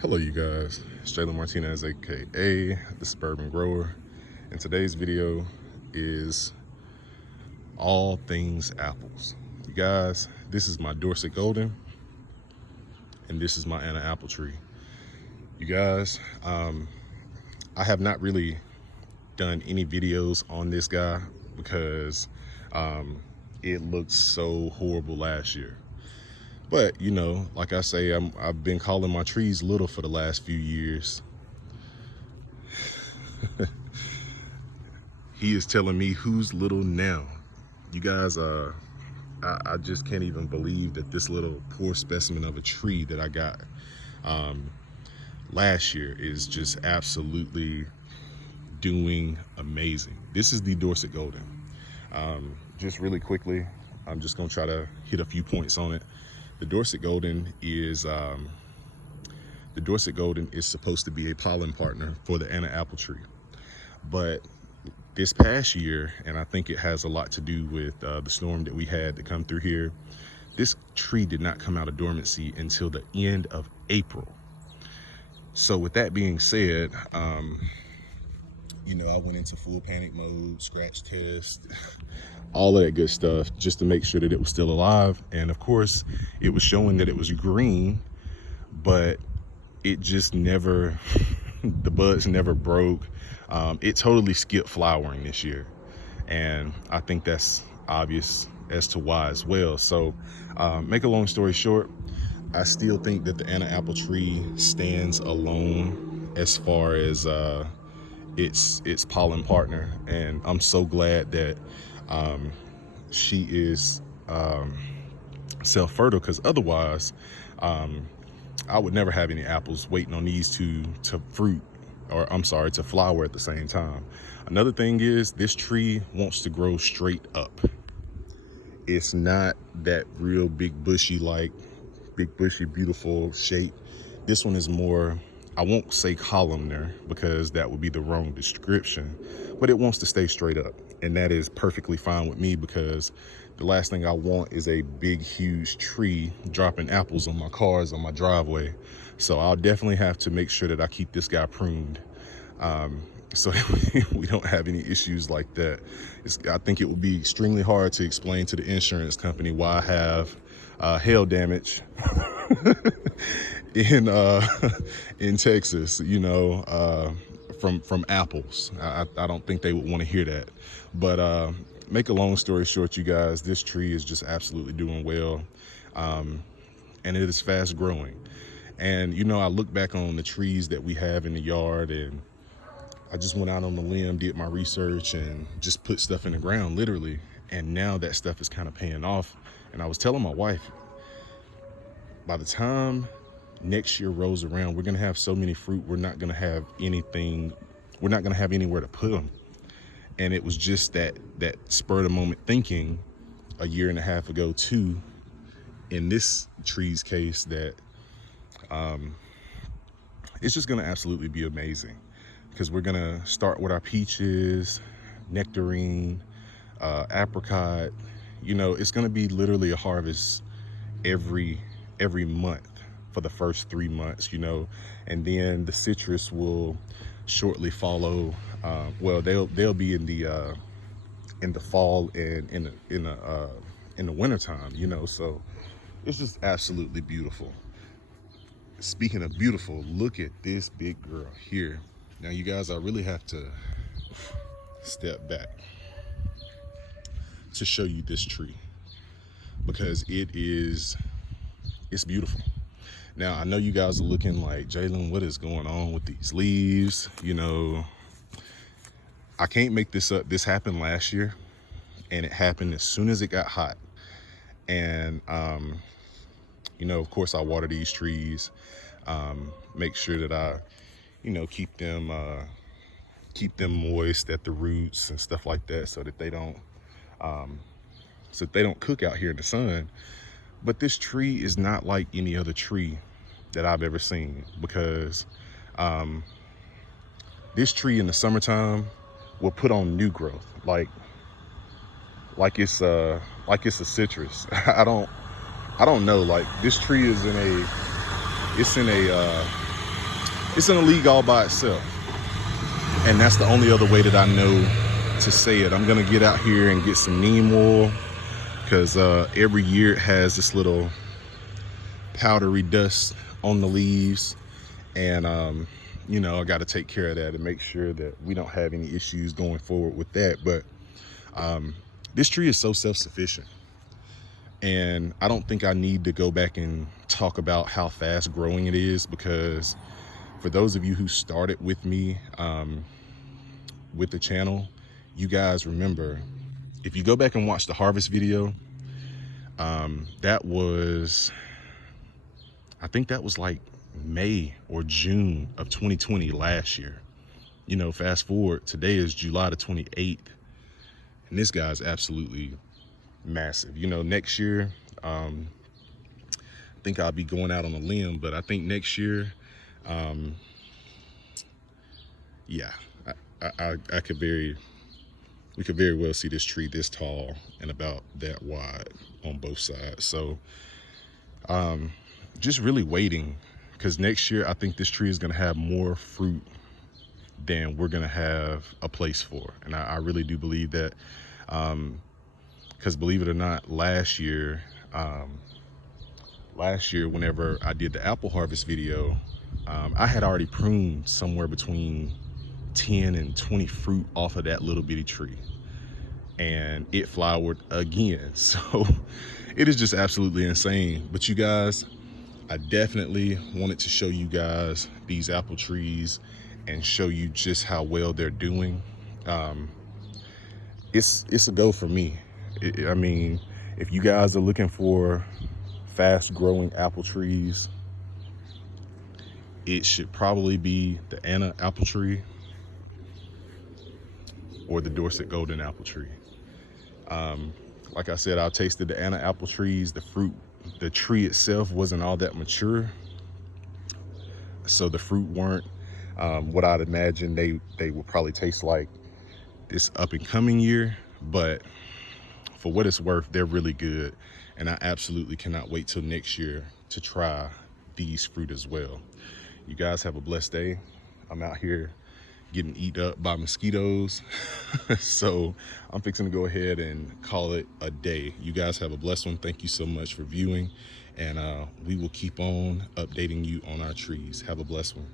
Hello you guys, it's Jalen Martinez, aka the Suburban Grower, and today's video is all things apples. You guys, this is my Dorsett Golden and this is my Anna apple tree. You guys, I have not really done any videos on this guy because it looked so horrible last year. But, you know, like I say, I've been calling my trees little for the last few years. He is telling me who's little now. You guys, I just can't even believe that this little poor specimen of a tree that I got last year is just absolutely doing amazing. This is the Dorsett Golden. Just really quickly, I'm just gonna try to hit a few points on it. The Dorsett Golden is supposed to be a pollen partner for the Anna apple tree, but this past year, and I think it has a lot to do with the storm that we had to come through here, this tree did not come out of dormancy until the end of April. So with that being said, you know, I went into full panic mode, scratch test, all of that good stuff, just to make sure that it was still alive. And of course, it was showing that it was green, but it just never, the buds never broke. It totally skipped flowering this year. And I think that's obvious as to why as well. So make a long story short, I still think that the Anna apple tree stands alone as far as its pollen partner, and I'm so glad that she is self-fertile, because otherwise I would never have any apples waiting on these to fruit, or I'm sorry, to flower at the same time. Another thing is, this tree wants to grow straight up. It's not that real big bushy beautiful shape. This one is more, I won't say columnar because that would be the wrong description, but it wants to stay straight up. And that is perfectly fine with me, because the last thing I want is a big, huge tree dropping apples on my cars on my driveway. So I'll definitely have to make sure that I keep this guy pruned, so we don't have any issues like that. I think it would be extremely hard to explain to the insurance company why I have hail damage in Texas, you know, from apples. I don't think they would want to hear that. But make a long story short, you guys, this tree is just absolutely doing well, and it is fast growing. And you know, I look back on the trees that we have in the yard, and I just went out on the limb, did my research, and just put stuff in the ground, literally. And now that stuff is kind of paying off. And I was telling my wife, by the time next year rolls around, we're gonna have so many fruit, we're not gonna have anything, we're not gonna have anywhere to put them. And it was just that spur of the moment thinking a year and a half ago too, in this tree's case, that it's just gonna absolutely be amazing, because we're gonna start with our peaches, nectarine, apricot. You know, it's gonna be literally a harvest every month for the first 3 months, you know, and then the citrus will shortly follow. Well, they'll be in the fall and in the winter time, you know. So it's just absolutely beautiful. Speaking of beautiful, look at this big girl here. Now, you guys, I really have to step back to show you this tree, because it's beautiful. Now, I know you guys are looking like, Jalen, what is going on with these leaves? You know, I can't make this up. This happened last year, and it happened as soon as it got hot. And you know, of course, I water these trees, make sure that I, you know, keep them moist at the roots and stuff like that, so that they don't cook out here in the sun. But this tree is not like any other tree that I've ever seen, because this tree in the summertime will put on new growth, like it's a citrus. I don't know, like this tree is in a it's in a league all by itself. And that's the only other way that I know to say it. I'm gonna get out here and get some neem oil, because every year it has this little powdery dust on the leaves, and you know, I got to take care of that and make sure that we don't have any issues going forward with that. But this tree is so self-sufficient, and I don't think I need to go back and talk about how fast growing it is, because for those of you who started with me with the channel, you guys remember, if you go back and watch the harvest video, that was, I think that was like May or June of 2020 last year. You know, fast forward, today is July the 28th, and this guy's absolutely massive. You know, next year, I think I'll be going out on a limb, but I think next year, yeah, we could very well see this tree this tall and about that wide on both sides. So just really waiting, because next year I think this tree is going to have more fruit than we're going to have a place for. And I really do believe that, because believe it or not, last year whenever I did the apple harvest video, I had already pruned somewhere between 10 and 20 fruit off of that little bitty tree, and it flowered again. So it is just absolutely insane. But you guys, I definitely wanted to show you guys these apple trees and show you just how well they're doing. It's a go for me. I mean, if you guys are looking for fast growing apple trees, it should probably be the Anna apple tree or the Dorsett golden apple tree. Like I said, I tasted the Anna apple trees. The tree itself wasn't all that mature, so the fruit weren't what I'd imagine they would probably taste like this up and coming year. But for what it's worth, they're really good, and I absolutely cannot wait till next year to try these fruit as well. You guys have a blessed day. I'm out here getting eaten up by mosquitoes. So I'm fixing to go ahead and call it a day. You guys have a blessed one. Thank you so much for viewing, and we will keep on updating you on our trees. Have a blessed one.